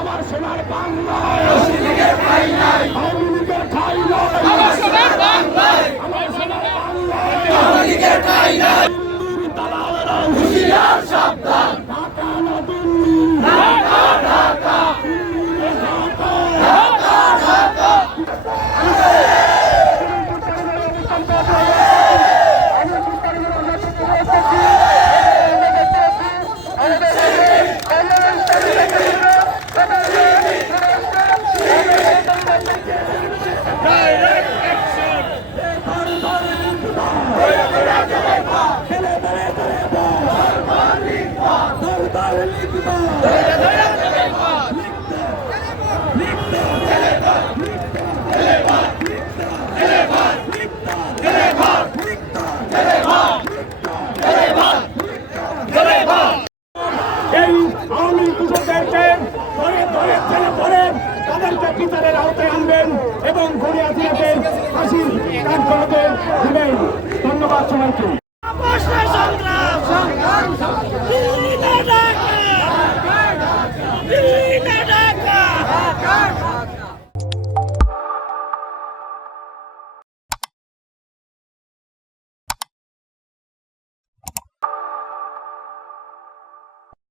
আমার সোনার বাংলায় আওয়ামী লীগের ঠাঁই নয়, আমার সোনার বাংলায় আমার সোনার বাংলায় আওয়ামী লীগের ঠাঁই নাই। দিল্লির দালালেরা হুঁশিয়ার সাবধান, ঢাকা না দিল্লি, ঢাকা ঢাকা দিল্লি ঢাকা। ঢাকা ঢাকা। এই আওয়ামী কৃষকদেরকে ধরে ধরে ফেলে ধরেন, তাদেরকে বিচারের আওতায় আনবেন এবং ঘুরে আসিয়াকে ফাঁসির কাঠগড়াতে দিবেন। ধন্যবাদ সবাইকে। সংগ্রাম